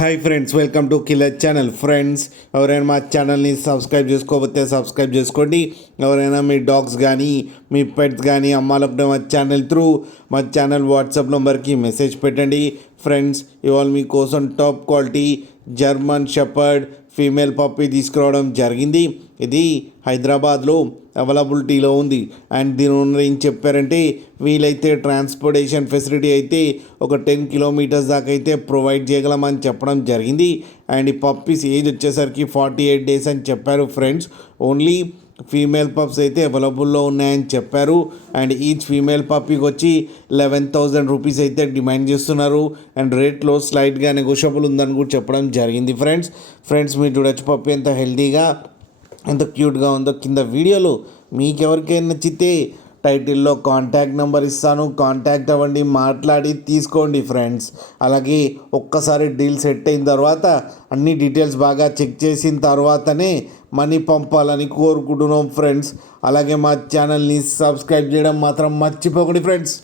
Hi friends, welcome to killer channel. Friends, ఎవరైనా మా ఛానల్ని సబ్స్క్రైబ్ చేసుకోకపోతే సబ్స్క్రైబ్ చేసుకోండి. ఎవరైనా మీ డాగ్స్ కానీ మీ పెట్స్ కానీ అమ్మాలప్పుడు మా ఛానల్ వాట్సాప్ నెంబర్కి మెసేజ్ పెట్టండి. ఫ్రెండ్స్, ఇవాళ మీకోసం top quality German shepherd female puppy తీసుకురావడం జరిగింది. ఇది హైదరాబాద్లో అవైలబిలిటీలో ఉంది. అండ్ దీని ఓనర్ ఏం చెప్పారంటే, వీలైతే ట్రాన్స్పోర్టేషన్ ఫెసిలిటీ అయితే ఒక 10 కిలోమీటర్స్ దాకా అయితే ప్రొవైడ్ చేయగలమని చెప్పడం జరిగింది. అండ్ ఈ పప్పీస్ ఏజ్ వచ్చేసరికి 48 డేస్ అని చెప్పారు. ఫ్రెండ్స్, ఓన్లీ ఫీమేల్ పప్స్ అయితే అవైలబుల్లో ఉన్నాయని చెప్పారు. అండ్ ఈచ్ ఫీమేల్ పప్పీకి వచ్చి 11,000 రూపీస్ అయితే డిమాండ్ చేస్తున్నారు. అండ్ రేట్లో స్లైట్గా నెగోషియబుల్ ఉందని కూడా చెప్పడం జరిగింది. ఫ్రెండ్స్ మీరు చూడొచ్చు పప్పీ ఎంత హెల్తీగా ఎంత క్యూట్గా ఉందో. కింద వీడియోలో మీకు ఎవరికైనా నచ్చితే టైటిల్లో కాంటాక్ట్ నెంబర్ ఇస్తాను, కాంటాక్ట్ అవ్వండి, మాట్లాడి తీసుకోండి. ఫ్రెండ్స్, అలాగే ఒక్కసారి డీల్ సెట్ అయిన తర్వాత అన్ని డీటెయిల్స్ బాగా చెక్ చేసిన తర్వాతనే మనీ పంపాలని కోరుకుంటున్నాం. ఫ్రెండ్స్, అలాగే మా ఛానల్ని సబ్స్క్రైబ్ చేయడం మాత్రం మర్చిపోకండి. ఫ్రెండ్స్.